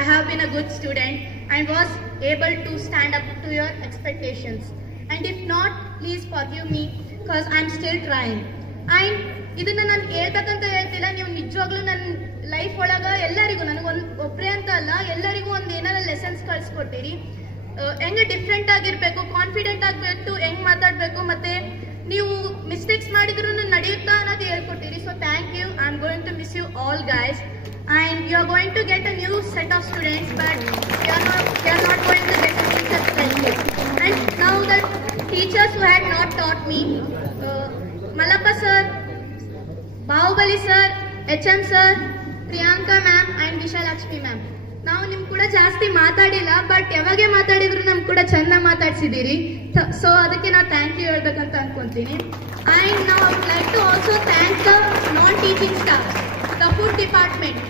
I have been a good student and was able to stand up to your expectations. And if not, please forgive me because I'm still trying. And ಇದನ್ನ ನಾನು ಹೇಳ್ಬೇಕಂತ ಹೇಳ್ತಿಲ್ಲ, ನೀವು ನಿಜವಾಗ್ಲೂ ನನ್ನ life ಒಳಗ ಎಲ್ಲರಿಗೂ, ಒಬ್ಬರೇ ಅಂತ ಅಲ್ಲ, ಎಲ್ಲರಿಗೂ ಒಂದು ಏನಾರ ಲೆಸನ್ಸ್ ಕಳ್ಸಿಕೊಟ್ಟಿರಿ. ಹೆಂಗೆ ಡಿಫ್ರೆಂಟ್ ಆಗಿರ್ಬೇಕು, ಕಾನ್ಫಿಡೆಂಟ್ ಆಗಬೇಕು, ಹೆಂಗ್ ಮಾತಾಡಬೇಕು, ಮತ್ತೆ ನೀವು ಮಿಸ್ಟೇಕ್ಸ್ ಮಾಡಿದ್ರು ನಡೆಯುತ್ತಾ ಅನ್ನೋದು ಹೇಳ್ಕೊಟ್ಟಿರಿ. So thank you. I am going to miss you all guys. And you are going to get a new set of students, but you are not going to get a teacher friendship. And now the teachers who had not taught me, Malappa sir, Bahubali sir, HM sir, Priyanka ma'am and Vishalakshmi ma'am. ನಾವು ನಿಮ್ ಕೂಡ ಜಾಸ್ತಿ ಮಾತಾಡಿಲ್ಲ, but ಯಾವಾಗೆ ಮಾತಾಡಿದ್ರು ನಮ್ ಕೂಡ ಚಂದ ಮಾತಾಡ್ಸಿದ್ದೀರಿ. So ಅದಕ್ಕೆ ನಾವು ಥ್ಯಾಂಕ್ ಯು ಹೇಳ್ಬೇಕಂತ ಅನ್ಕೊಂತೀನಿ. ಅಂಡ್ ನಾವು I would like to also thank the non teaching staff, the food department.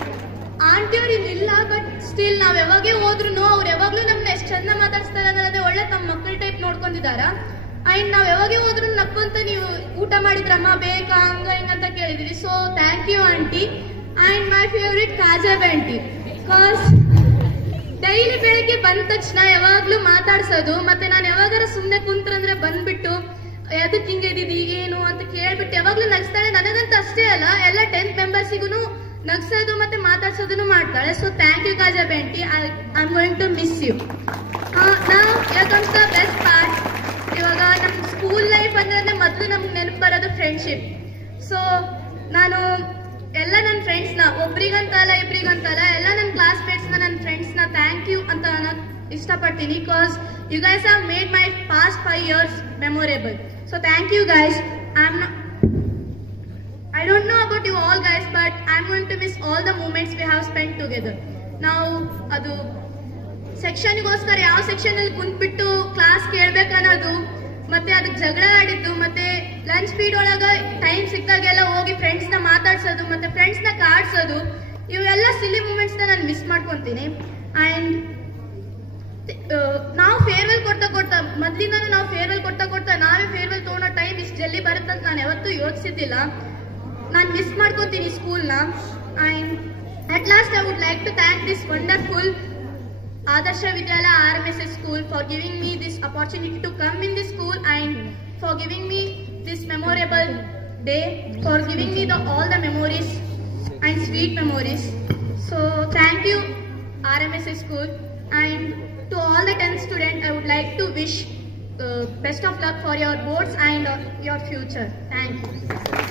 ಆಂಟಿಯವ್ರು ಇಲ್ಲ, ಬಟ್ ಸ್ಟಿಲ್ ನಾವ್ ಯಾವಾಗೇ ಹೋದ್ರು ಅವ್ರು ಯಾವಾಗ್ಲೂ ನಮ್ನ ಎಷ್ಟು ಚಂದ ಮಾತಾಡ್ಸ್ತಾರೆ ಅನ್ನೋದೇ ಒಳ್ಳೆ ತಮ್ಮ ಮಕ್ಕಳ ಟೈಪ್ ನೋಡ್ಕೊಂಡಿದಾರ. ಅಂಡ್ ನಾವ್ ಯಾವಾಗೇ ಹೋದ್ರು ನಕ್ಕೊಂತ ನೀವು ಊಟ ಮಾಡಿದ್ರಮ್ಮ ಬೇಕಾ ಹಂಗ ಹಿಂಗಂತ ಕೇಳಿದ್ರಿ. So thank you aunty. And my favourite Kajab aunty, because daily ಬೆಳಿಗ್ಗೆ ಬಂದ ತಕ್ಷಣ ಯಾವಾಗ್ಲೂ ಮಾತಾಡ್ಸೋದು, ಮತ್ತೆ ನಾನು ಯಾವಾಗಾರ ಸುಮ್ನೆ ಕುಂತ್ರಂದ್ರೆ ಬಂದ್ಬಿಟ್ಟು ಅದಕ್ಕೆ ಹಿಂಗೆ ಇದಿದ್ದು ಏನು ಅಂತ ಕೇಳ್ಬಿಟ್ಟು ಯಾವಾಗ್ಲೂ ನಗ್ಸ್ತಾಳೆ. ನನಗಂತ ಅಷ್ಟೇ ಅಲ್ಲ, ಎಲ್ಲ 10th ಮೆಂಬರ್ಸಿಗೂ ನಗ್ಸೋದು ಮತ್ತೆ ಮಾತಾಡ್ಸೋದನ್ನು ಮಾಡ್ತಾಳೆ. So thank you Kajab aunty. I am going to miss you. ನಾವು here comes the best part. ಇವಾಗ ನಮ್ಮ ಸ್ಕೂಲ್ ಲೈಫ್ ಅಂದ್ರೆ ಮೊದಲು ನಮ್ಗೆ ನೆನಪು ಬರೋದು ಫ್ರೆಂಡ್ಶಿಪ್. ಸೊ ನಾನು ಎಲ್ಲ ನನ್ನ ಫ್ರೆಂಡ್ಸ್ನ, ಒಬ್ರಿಗಂತಲ್ಲ ಇಬ್ರಿಗಂತಲ್ಲ, ಎಲ್ಲ ನನ್ನ ಕ್ಲಾಸ್ಮೇಟ್ಸ್ನ, ನನ್ನ ಫ್ರೆಂಡ್ಸ್ನ ಥ್ಯಾಂಕ್ ಯು ಅಂತ ಅನ್ನೋಕೆ ಇಷ್ಟಪಡ್ತೀನಿ. Because you guys have made my past 5 years memorable. So thank you guys. I don't know about you all guys, but I'm going to miss all the moments we have spent together. Now adu section goskar yav section alli kuntbittu class kelbekanadu, ಮತ್ತೆ ಅದಕ್ಕೆ ಜಗಳ ಆಡಿದ್ದು, ಮತ್ತೆ lunch period ಒಳಗ time ಸಿಕ್ಕಾಗೆಲ್ಲ ಹೋಗಿ friends ನ ಮಾತಾಡ್ಸೋದು, ಮತ್ತೆ friends ನ ಕಾಡ್ಸೋದು, ಇವೆಲ್ಲ ಸಿಲಿ ಮೂಮೆಂಟ್ಸ್ ನ ನಾನು ಮಿಸ್ ಮಾಡ್ಕೊಂತೀನಿ. ಅಂಡ್ ನಾವು ಫೇರ್ವೆಲ್ ಕೊಡ್ತಾ ಮೊದ್ಲಿಂದ ನಾವು ಫೇರ್ವೆಲ್ ಕೊಡ್ತಾ ನಾವೇ ಫೇರ್ವೆಲ್ ತಗೊಳ್ಳೋ ಟೈಮ್ ಇಷ್ಟು ಜಲ್ದಿ ಬರುತ್ತಂತ ನಾನು ಯಾವತ್ತೂ ಯೋಚಿಸಿದ್ದಿಲ್ಲ. ನಾನು ಮಿಸ್ ಮಾಡ್ಕೊತೀನಿ ಸ್ಕೂಲ್ನ. And at last I would like to thank this wonderful Adarsha Vidyalaya RMSS school for giving me this opportunity to come in this school and for giving me this memorable day, for giving me all the memories and sweet memories. So thank you RMSS school. And to all the 10th students, I would like to wish best of luck for your boards and your future. Thank you.